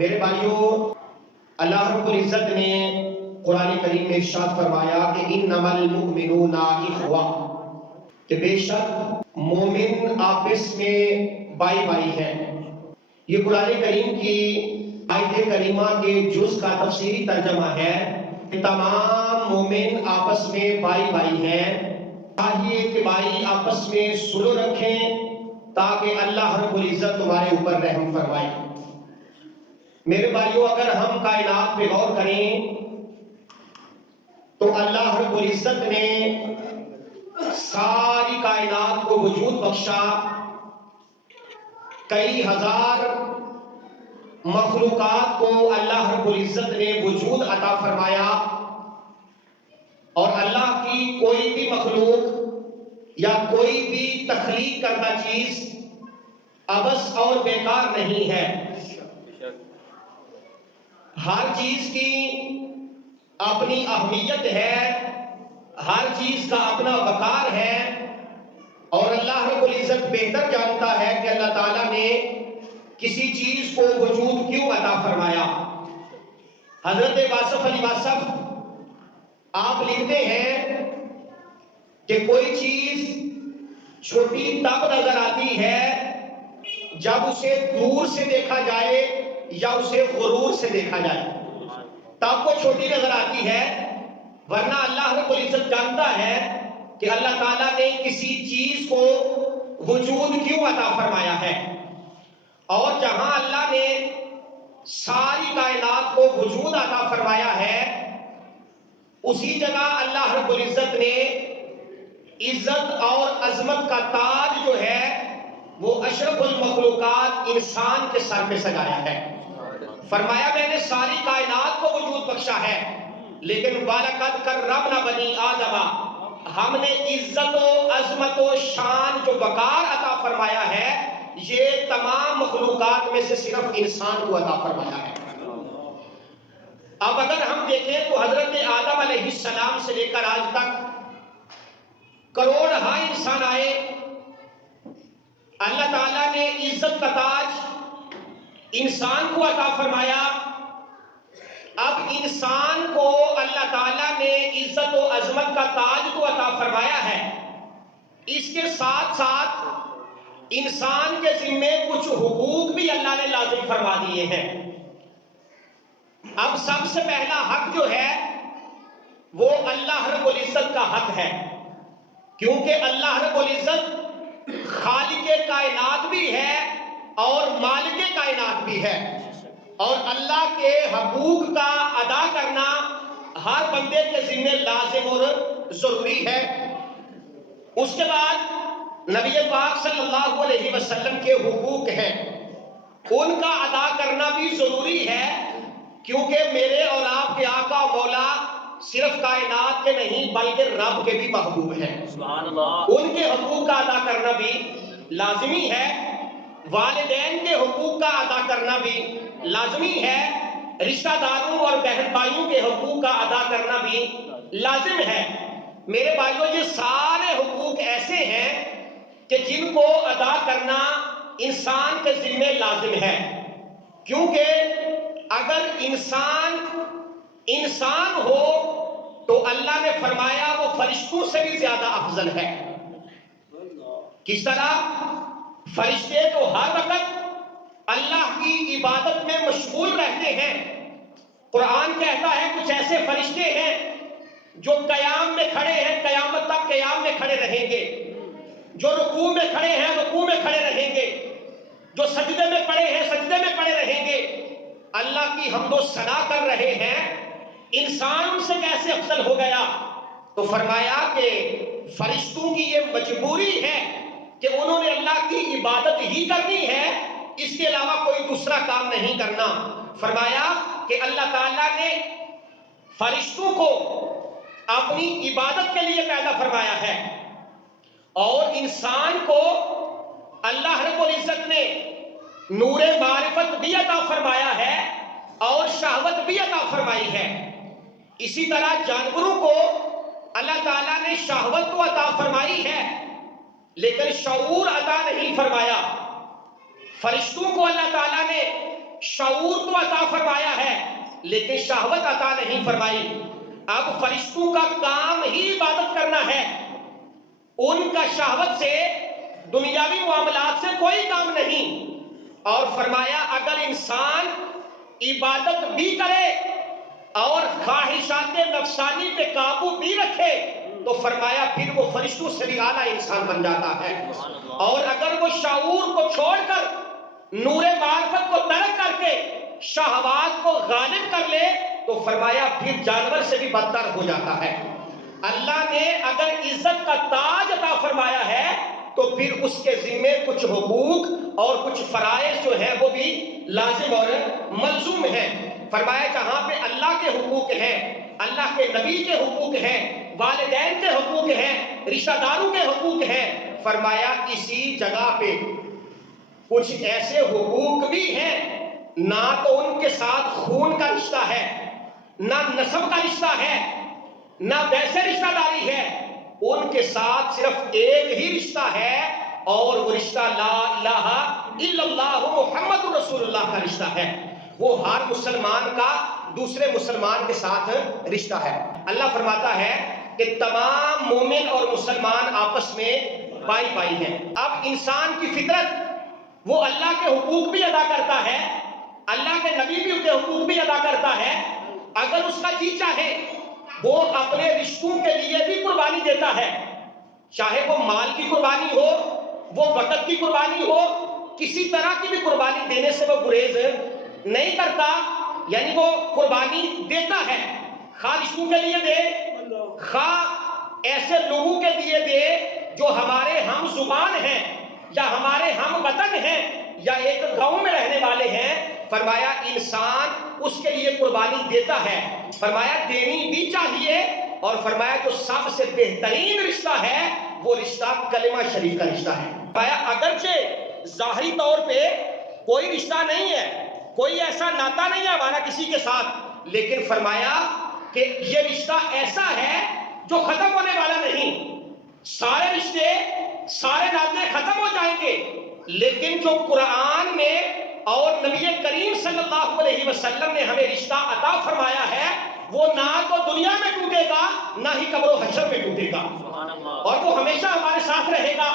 میرے بھائیوں، اللہ رب العزت نے قرآن کریم میں ارشاد فرمایا کہ انما المؤمنون اخوہ، کہ بے شک مومن آپس میں بھائی بھائی ہیں۔ یہ قرآن کریم کی آیت کریمہ کے جز کا تفسیری ترجمہ ہے کہ تمام مومن آپس میں بھائی بھائی ہیں۔ چاہیے کہ بھائی آپس میں صلح رکھیں تاکہ اللہ رب العزت تمہارے اوپر رحم فرمائے۔ میرے بھائیوں، اگر ہم کائنات پہ غور کریں تو اللہ رب العزت نے ساری کائنات کو وجود بخشا، کئی ہزار مخلوقات کو اللہ رب العزت نے وجود عطا فرمایا، اور اللہ کی کوئی بھی مخلوق یا کوئی بھی تخلیق کردہ چیز عبث اور بیکار نہیں ہے۔ ہر چیز کی اپنی اہمیت ہے، ہر چیز کا اپنا وقار ہے، اور اللہ رب العزت بہتر جانتا ہے کہ اللہ تعالیٰ نے کسی چیز کو وجود کیوں عطا فرمایا۔ حضرت واصف علی واصف آپ لکھتے ہیں کہ کوئی چیز چھوٹی تب نظر آتی ہے جب اسے دور سے دیکھا جائے یا اسے غرور سے دیکھا جائے، تب وہ چھوٹی نظر آتی ہے، ورنہ اللہ رب العزت جانتا ہے کہ اللہ تعالیٰ نے کسی چیز کو وجود کیوں عطا فرمایا ہے۔ اور جہاں اللہ نے ساری کائنات کو وجود عطا فرمایا ہے، اسی جگہ اللہ رب العزت نے عزت اور عظمت کا تاج جو ہے وہ اشرف المخلوقات انسان کے سر پہ سجایا ہے۔ فرمایا میں نے ساری کائنات کو وجود بخشا ہے، لیکن وَلَقَدْ كَرَّمْنَا بَنِي آدَمَ، ہم نے عزت و عظمت و شان جو وقار عطا فرمایا ہے یہ تمام مخلوقات میں سے صرف انسان کو عطا فرمایا ہے۔ اب اگر ہم دیکھیں تو حضرت آدم علیہ السلام سے لے کر آج تک کروڑہا انسان آئے، اللہ تعالیٰ نے عزت کا تاج انسان کو عطا فرمایا۔ اب انسان کو اللہ تعالیٰ نے عزت و عظمت کا تاج تو عطا فرمایا ہے، اس کے ساتھ ساتھ انسان کے ذمے کچھ حقوق بھی اللہ نے لازم فرما دیے ہیں۔ اب سب سے پہلا حق جو ہے وہ اللہ رب العزت کا حق ہے، کیونکہ اللہ رب العزت خالق کائنات بھی ہے اور مالک کائنات بھی ہے، اور اللہ کے حقوق کا ادا کرنا ہر بندے کے ذمہ لازم اور ضروری ہے۔ اس کے بعد نبی پاک صلی اللہ علیہ وسلم کے حقوق ہیں، ان کا ادا کرنا بھی ضروری ہے، کیونکہ میرے اور آپ کے آقا مولا صرف کائنات کے نہیں بلکہ رب کے بھی محبوب ہیں، ان کے حقوق کا ادا کرنا بھی لازمی ہے۔ والدین کے حقوق کا ادا کرنا بھی لازمی ہے، رشتہ داروں اور بہن بھائیوں کے حقوق کا ادا کرنا بھی لازم ہے۔ میرے بھائیوں، یہ سارے حقوق ایسے ہیں کہ جن کو ادا کرنا انسان کے ذمہ لازم ہے، کیونکہ اگر انسان ہو تو اللہ نے فرمایا وہ فرشتوں سے بھی زیادہ افضل ہے۔ کس طرح؟ فرشتے تو ہر وقت اللہ کی عبادت میں مشغول رہتے ہیں۔ قرآن کہتا ہے کچھ ایسے فرشتے ہیں جو قیام میں کھڑے ہیں، قیامت تک قیام میں کھڑے رہیں گے، جو رکوع میں کھڑے ہیں رکوع میں کھڑے رہیں گے، جو سجدے میں پڑے ہیں سجدے میں پڑے رہیں گے، اللہ کی حمد و ثنا کر رہے ہیں۔ انسان ان سے کیسے افضل ہو گیا؟ تو فرمایا کہ فرشتوں کی یہ مجبوری ہے کہ انہوں نے اللہ کی عبادت ہی کرنی ہے، اس کے علاوہ کوئی دوسرا کام نہیں کرنا۔ فرمایا کہ اللہ تعالیٰ نے فرشتوں کو اپنی عبادت کے لیے پیدا فرمایا ہے، اور انسان کو اللہ رب العزت نے نور معرفت بھی عطا فرمایا ہے اور شہوت بھی عطا فرمائی ہے۔ اسی طرح جانوروں کو اللہ تعالیٰ نے شہوت تو عطا فرمائی ہے لیکن شعور عطا نہیں فرمایا۔ فرشتوں کو اللہ تعالیٰ نے شعور تو عطا فرمایا ہے لیکن شہوت عطا نہیں فرمائی۔ اب فرشتوں کا کام ہی عبادت کرنا ہے، ان کا شہوت سے دنیاوی معاملات سے کوئی کام نہیں۔ اور فرمایا اگر انسان عبادت بھی کرے اور خواہشات نفسانی پہ قابو بھی رکھے تو فرمایا پھر وہ فرشتوں سے بھی اعلیٰ انسان بن جاتا ہے۔ اور اگر وہ شعور کو چھوڑ کر نور معرفت کو ترک کر کے شہوات کو غالب کر لے تو فرمایا پھر جانور سے بھی بدتر ہو جاتا ہے۔ اللہ نے اگر عزت کا تاج عطا فرمایا ہے تو پھر اس کے ذمے کچھ حقوق اور کچھ فرائض جو ہیں وہ بھی لازم اور ملزوم ہیں۔ فرمایا جہاں پہ اللہ کے حقوق ہیں، اللہ کے نبی کے حقوق ہیں، والدین کے حقوق ہیں، رشتہ داروں کے حقوق ہیں، فرمایا اسی جگہ پہ کچھ ایسے حقوق بھی ہیں نہ تو ان کے ساتھ خون کا رشتہ ہے، نہ نسب کا رشتہ ہے، نہ ویسے رشتہ داری ہے، ان کے ساتھ صرف ایک ہی رشتہ ہے اور وہ رشتہ لا الہ الا اللہ محمد رسول اللہ کا رشتہ ہے۔ وہ ہر مسلمان کا دوسرے مسلمان کے ساتھ رشتہ ہے۔ اللہ فرماتا ہے کہ تمام مومن اور مسلمان آپس میں بھائی بھائی ہیں۔ اب انسان کی فطرت وہ اللہ کے حقوق بھی ادا کرتا ہے، اللہ کے نبی بھی اس کے حقوق بھی ادا کرتا ہے۔ اگر اس کا جی چاہے وہ اپنے رشتوں کے لیے بھی قربانی دیتا ہے، چاہے وہ مال کی قربانی ہو، وہ وقت کی قربانی ہو، کسی طرح کی بھی قربانی دینے سے وہ گریز نہیں کرتا، یعنی وہ قربانی دیتا ہے، خواہ رشتوں کے لیے دے، خواہ ایسے لوگوں کے لیے دے جو ہمارے ہم زبان ہیں یا ہمارے ہم وطن ہیں یا ایک گاؤں میں رہنے والے ہیں۔ فرمایا انسان اس کے لیے قربانی دیتا ہے، فرمایا دینی بھی چاہیے، اور فرمایا جو سب سے بہترین رشتہ ہے وہ رشتہ کلمہ شریف کا رشتہ ہے۔ فرمایا اگرچہ ظاہری طور پہ کوئی رشتہ نہیں ہے، کوئی ایسا ناتا نہیں ہے ہمارا کسی کے ساتھ، لیکن فرمایا کہ یہ رشتہ ایسا ہے جو ختم ہونے والا نہیں۔ سارے رشتے سارے ناطے ختم ہو جائیں گے، لیکن جو قرآن میں اور نبی کریم صلی اللہ علیہ وسلم نے ہمیں رشتہ عطا فرمایا ہے وہ نہ تو دنیا میں ٹوٹے گا نہ ہی قبر و حشر میں ٹوٹے گا، اور وہ ہمیشہ ہمارے ساتھ رہے گا۔